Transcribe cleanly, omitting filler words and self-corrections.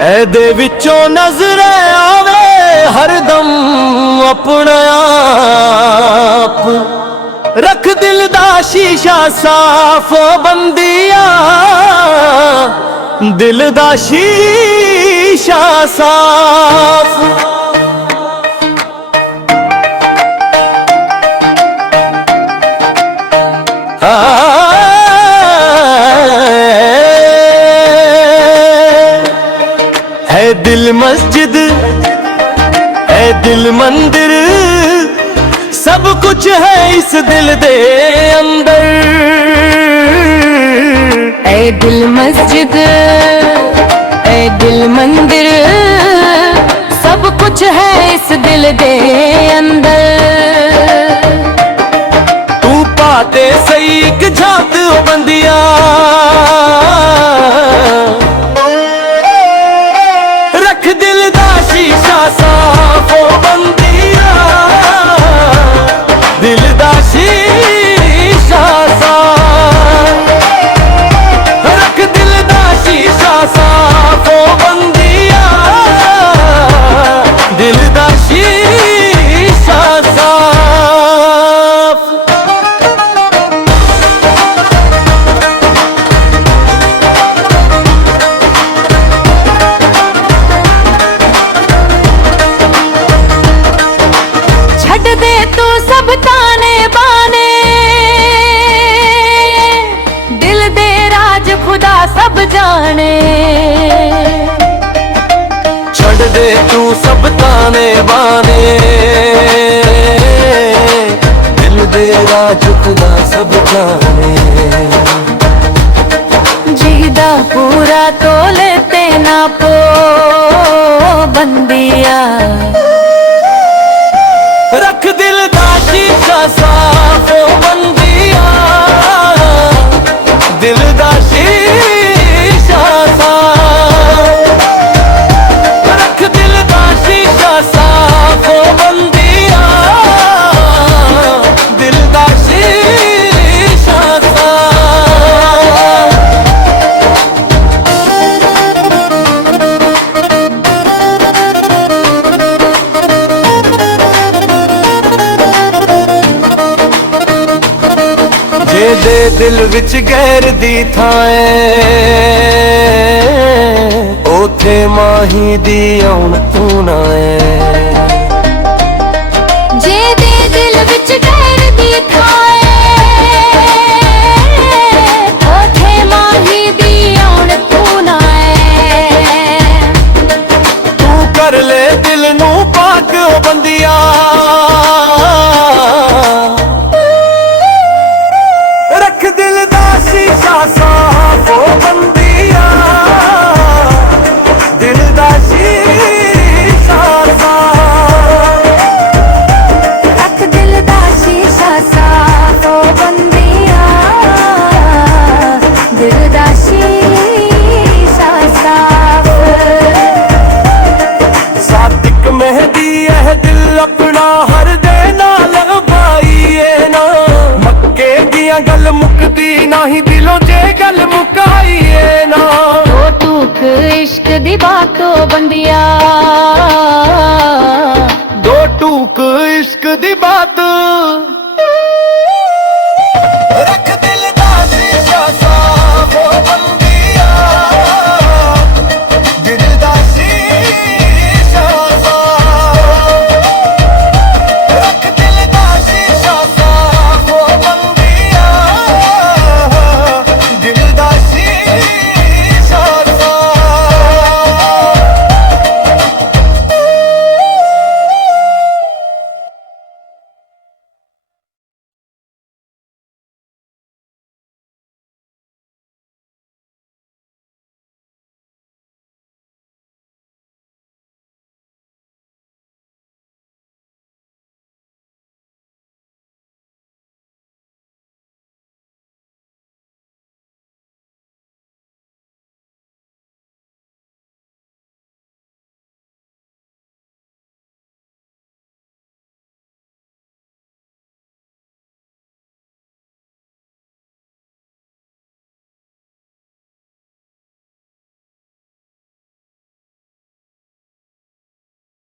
ऐदे विचों नजर आवे हरदम अपना आप, रख दिल दा शीशा साफ बंदिया, दिल दा शीशा साफ। है दिल मस्जिद है दिल मंदिर, सब कुछ है इस दिल दे अंदर। ऐ दिल मस्जिद ऐ दिल मंदिर, सब कुछ है इस दिल दे अंदर। तू पाते सही एक झात बंदिया, रख दिल दा शीशा साफ बंदिया, दिल दा शीशा साफ, रख दिल दा शीशा साफ बंदिया, दिल दा शीशा साफ। छड़ दे तू सब ताने बाने, दिल दे राज खुदा सब जाने। छड़ दे तू सब ताने बाने, दिल दे राज खुदा सब जाने। जीदा पूरा तोले ते ना पो बंदिया, रख दिल दा शीशा साफ बंदिया, दिल दा शीशा साफ, रख दिल दा शीशा साफ बंदिया, दिल दा शीशा साफ। दे दिल विच गैर दी थाए, ओथे माही दी आउण तू ना है। जे दे दिल विच गैर दी थाए, ओथे माही दी आउण तू ना है। तू कर ले दिल नू पाक ओ बंदिया, रख दिल दा शीशा साफ ओ बंदिया, दिल दा शीशा साफ, रख दिल दा शीशा साफ ओ बंदिया, दिल दा शीशा साफ। सादिक मेहदी यह दिल अपना हर दे नाल पाईए ना, मक्के दियां गल मुकदी नाही दिलों जे गल मुकाईए ना। दो टूक इश्क दी बातों बंदिया, दो टूक इश्क दी बात